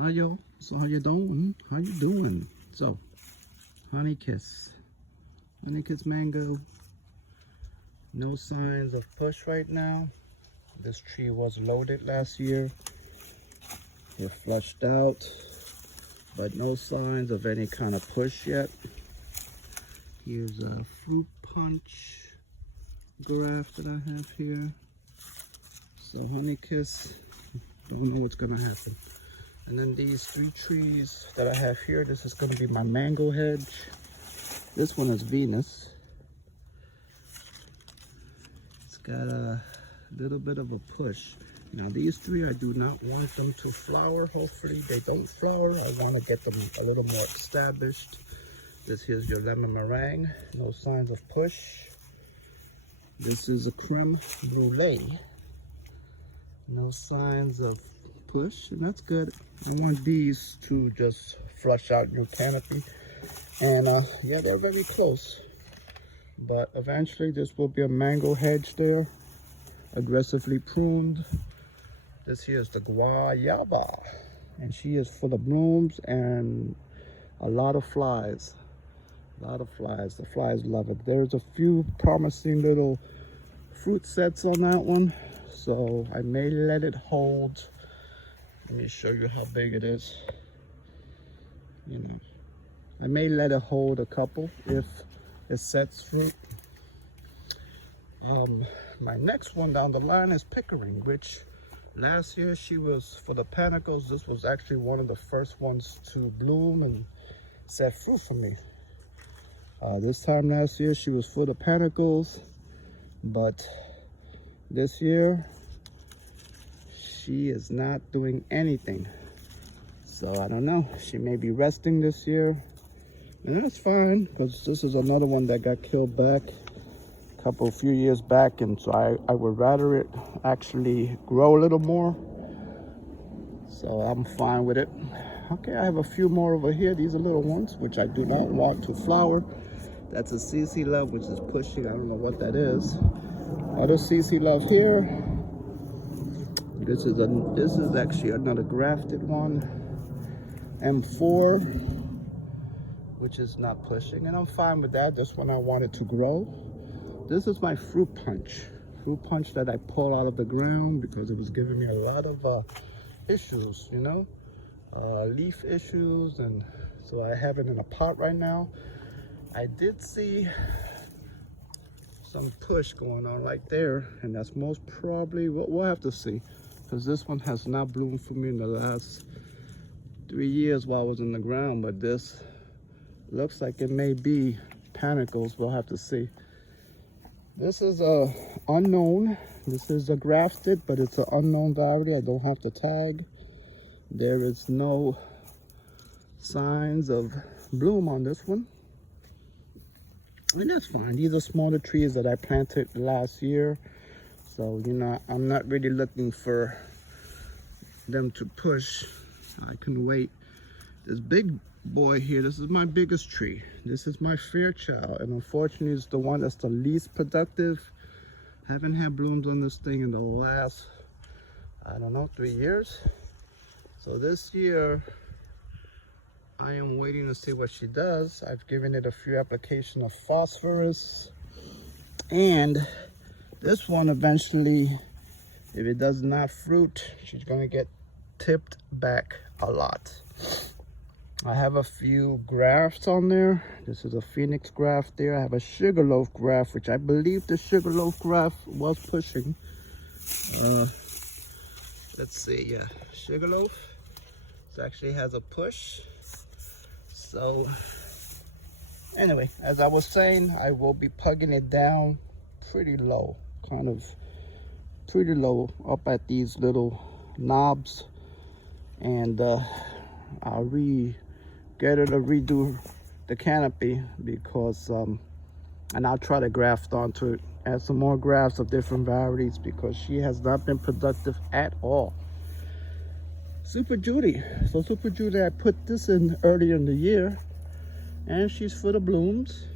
Hi yo, so how you doing? How you doing? So, Honey Kiss mango. No signs of push right now. This tree was loaded last year. We're flushed out, but no signs of any kind of push yet. Here's a fruit punch graft that I have here. So Honey Kiss, don't know what's gonna happen. And then these 3 trees that I have here, this is gonna be my mango hedge. This one is Venus. It's got a little bit of a push. Now these 3, I do not want them to flower. Hopefully they don't flower. I want to get them a little more established. This here's your lemon meringue. No signs of push. This is a creme brulee. No signs of push, and that's good. I want these to just flush out your canopy. And yeah, they're very close. But eventually this will be a mango hedge there. Aggressively pruned. This here is the guayaba, and she is full of blooms and a lot of flies. The flies love it. There's a few promising little fruit sets on that one, so I may let it hold. Let me show you how big it is. You know, I may let it hold a couple if it sets fruit. My next one down the line is Pickering, which last year she was for the panicles. This was actually one of the first ones to bloom and set fruit for me. This time last year she was for the panicles, but this year she is not doing anything. So I don't know. She may be resting this year, and that's fine because this is another one that got killed back a few years back, and so I would rather it actually grow a little more, so I'm fine with it. Okay, I have a few more over here. These are little ones which I do not want to flower. That's a CC Love, which is pushing. I don't know what that is. Other CC Love here. This is actually another grafted one, M4, which is not pushing, and I'm fine with that. This one I wanted to grow. This is my fruit punch that I pulled out of the ground because it was giving me a lot of issues, you know, leaf issues, and so I have it in a pot right now. I did see some push going on right there, and that's most probably what we'll have to see, because this one has not bloomed for me in the last 3 years while I was in the ground, but this looks like it may be panicles. We'll have to see. This is a unknown. This is a grafted, but it's an unknown variety. I don't have the tag. There is no signs of bloom on this one, and that's fine. These are smaller trees that I planted last year, so you know, I'm not really looking for them to push. I can wait. This big boy here, this is my biggest tree. This is my Fairchild, and unfortunately it's the one that's the least productive. Haven't had blooms on this thing in the last, I don't know, 3 years. So this year I am waiting to see what she does. I've given it a few applications of phosphorus, and this one eventually, if it does not fruit, she's gonna get tipped back a lot. I have a few grafts on there. This is a Phoenix graft there. I have a Sugarloaf graft, which I believe the Sugarloaf graft was pushing. Let's see, yeah, Sugarloaf. This actually has a push. So anyway, as I was saying, I will be pugging it down pretty low, kind of pretty low up at these little knobs, and I'll get her to redo the canopy because and I'll try to graft onto it, add some more grafts of different varieties, because she has not been productive at all. Super Judy. So Super Judy, I put this in earlier in the year, and she's full of blooms.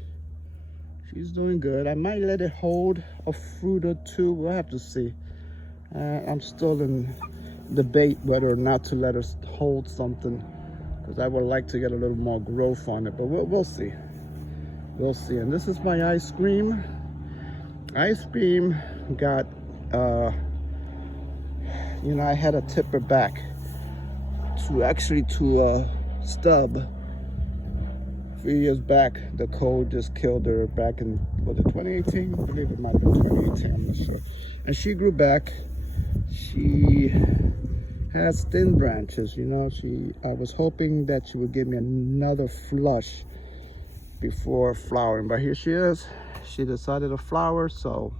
She's doing good. I might let it hold a fruit or two. We'll have to see. I'm still in debate whether or not to let her hold something, because I would like to get a little more growth on it, but we'll see. We'll see. And this is my ice cream. Ice cream got, you know, I had to tip her back to a stub. A few years back, the cold just killed her back in, was it 2018? I believe it might have been 2018, I'm not sure. And she grew back. She has thin branches, you know. I was hoping that she would give me another flush before flowering, but here she is. She decided to flower, so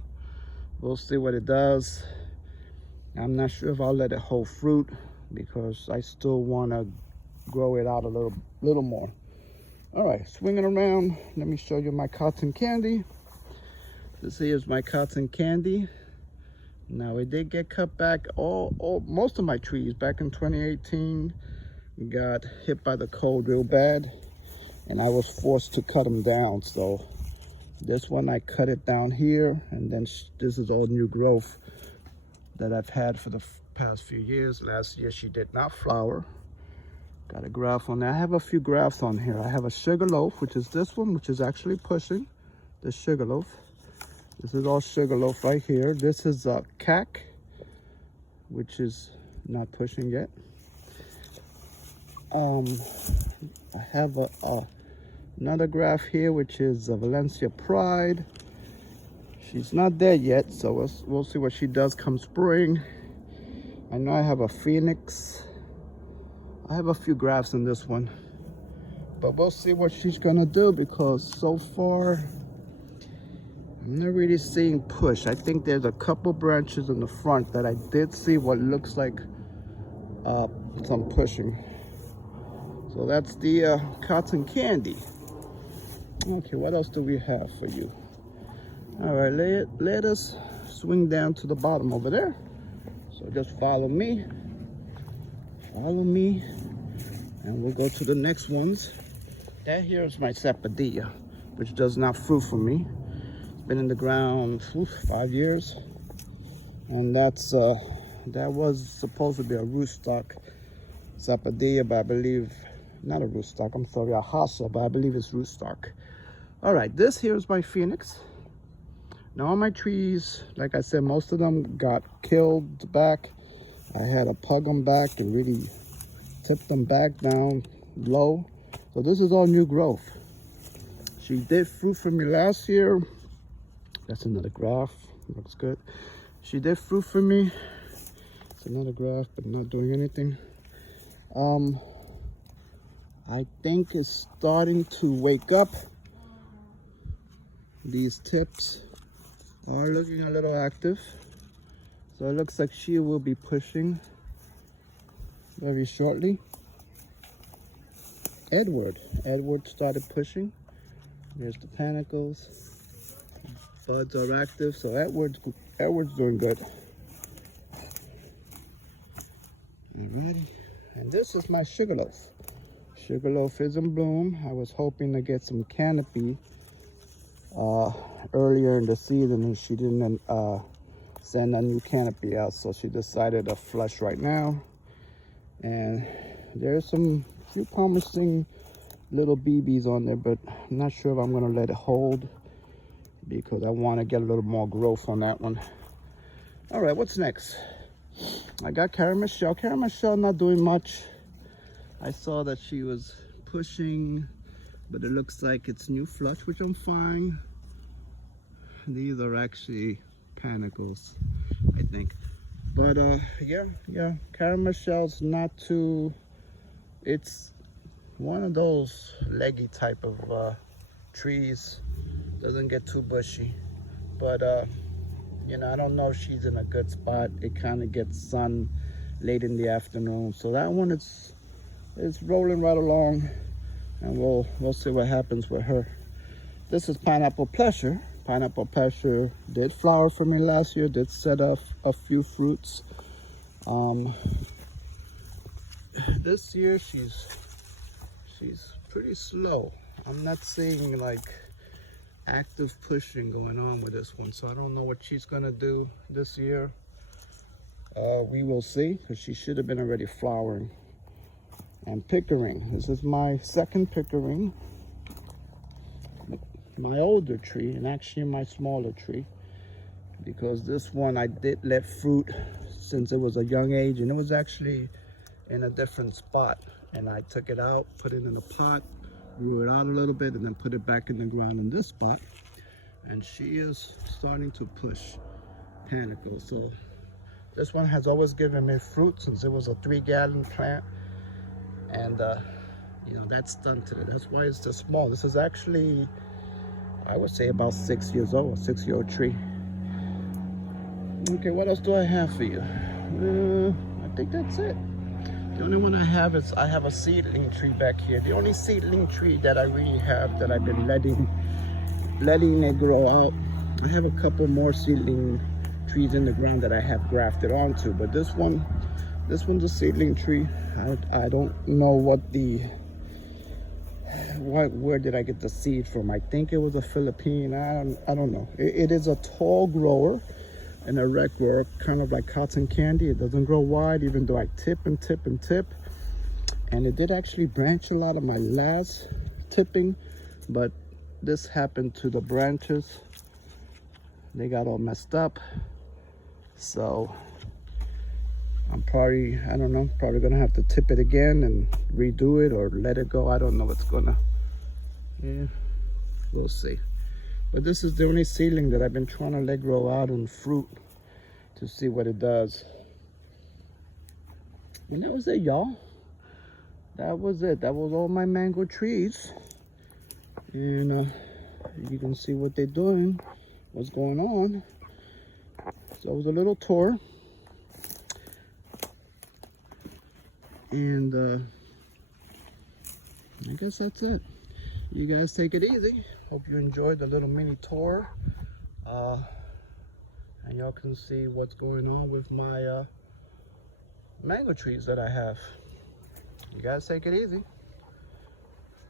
we'll see what it does. I'm not sure if I'll let it hold fruit because I still want to grow it out a little more. All right, swinging around, let me show you my cotton candy. This here is my cotton candy. Now it did get cut back. Most of my trees back in 2018 got hit by the cold real bad, and I was forced to cut them down. So this one I cut it down here, and then this is all new growth that I've had for the past few years. Last year she did not flower. Got a graft on there. I have a few grafts on here. I have a Sugarloaf, which is this one, which is actually pushing the Sugarloaf. This is all Sugarloaf right here. This is a CAC, which is not pushing yet. I have another graft here, which is a Valencia Pride. She's not there yet, so we'll see what she does come spring. I know I have a Phoenix. I have a few grafts in this one, but we'll see what she's gonna do, because so far I'm not really seeing push. I think there's a couple branches in the front that I did see what looks like some pushing. So that's the cotton candy. Okay, what else do we have for you? All right, let us swing down to the bottom over there. So just follow me, and we'll go to the next ones. That here is my Sapodilla, which does not fruit for me. It's been in the ground 5 years, and that was supposed to be a rootstock Sapodilla, but I believe not a rootstock. I'm sorry, a Hasa, but I believe it's rootstock. All right, this here is my Phoenix. Now all my trees, like I said, most of them got killed back. I had to pug them back and really tip them back down low. So this is all new growth. She did fruit for me last year. That's another graft, looks good. She did fruit for me. It's another graft, but not doing anything. I think it's starting to wake up. These tips are looking a little active. So it looks like she will be pushing very shortly. Edward started pushing. There's the panicles. Buds are active, so Edward's doing good. Alrighty, and this is my Sugarloaf. Sugarloaf is in bloom. I was hoping to get some canopy earlier in the season, and she didn't send a new canopy out, so she decided to flush right now. And there's some few promising little BBs on there, but I'm not sure if I'm gonna let it hold, because I want to get a little more growth on that one. All right, what's next? I got Cara Michelle. Cara Michelle not doing much. I saw that she was pushing, but it looks like it's new flush, which I'm fine. These are actually panicles, I think. But yeah, Cara Michelle's not too, it's one of those leggy type of trees. Doesn't get too bushy, but you know, I don't know if she's in a good spot. It kind of gets sun late in the afternoon, so that one it's rolling right along, and we'll see what happens with her. This is Pineapple Pleasure. Pineapple Pleasure did flower for me last year, did set off a few fruits. This year she's pretty slow. I'm not seeing like active pushing going on with this one, so I don't know what she's gonna do this year. We will see, because she should have been already flowering. And Pickering. This is my second Pickering. My older tree, and actually my smaller tree. Because this one I did let fruit since it was a young age, and it was actually in a different spot. And I took it out, put it in a pot, grew it out a little bit, and then put it back in the ground in this spot. And she is starting to push panicles. So this one has always given me fruit since it was a 3-gallon plant. And you know, that's stunted it. That's why it's this small. This is actually, I would say, about 6 years old, a 6-year-old tree. Okay, what else do I have for you? I think that's it. The only one I have is, I have a seedling tree back here. The only seedling tree that I really have that I've been letting it grow out. I have a couple more seedling trees in the ground that I have grafted onto, but this one's a seedling tree. I don't know where did I get the seed from. I think it was a Philippine. I don't know. It is a tall grower and a wreck grower, kind of like cotton candy. It doesn't grow wide, even though I tip and tip and tip. And it did actually branch a lot of my last tipping, but this happened to the branches. They got all messed up. So I'm probably, I don't know, probably gonna have to tip it again and redo it or let it go. I don't know what's gonna, yeah, we'll see. But this is the only seedling that I've been trying to let grow out in fruit to see what it does. And that was it, y'all. That was it. That was all my mango trees. And you can see what they're doing, what's going on. So it was a little tour. And I guess that's it. You guys take it easy. Hope you enjoyed the little mini tour. And y'all can see what's going on with my mango trees that I have. You guys take it easy.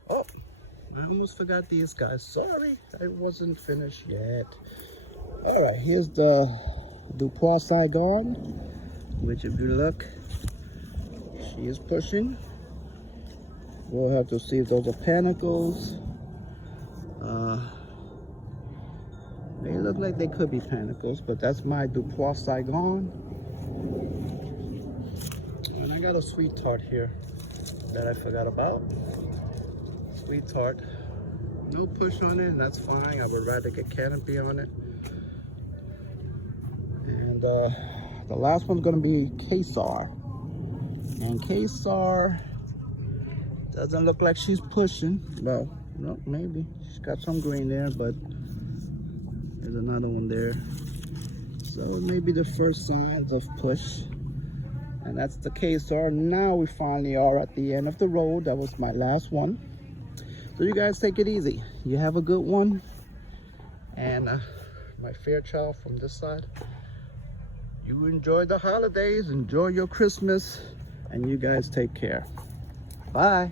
Oh, I almost forgot these guys. Sorry, I wasn't finished yet. All right, here's the Dupois Saigon, which if you look, she is pushing. We'll have to see if those are panicles. They look like they could be panicles, but that's my Dupois Saigon. And I got a sweet tart here that I forgot about. Sweet tart. No push on it, and that's fine. I would rather get canopy on it. And the last one's gonna be Kesar. And Kesar doesn't look like she's pushing. Well, no, maybe. She's got some green there, but there's another one there. So maybe the first signs of push. And that's the Kesar. Now we finally are at the end of the road. That was my last one. So you guys take it easy. You have a good one. And my Fairchild from this side. You enjoy the holidays. Enjoy your Christmas. And you guys take care. Bye.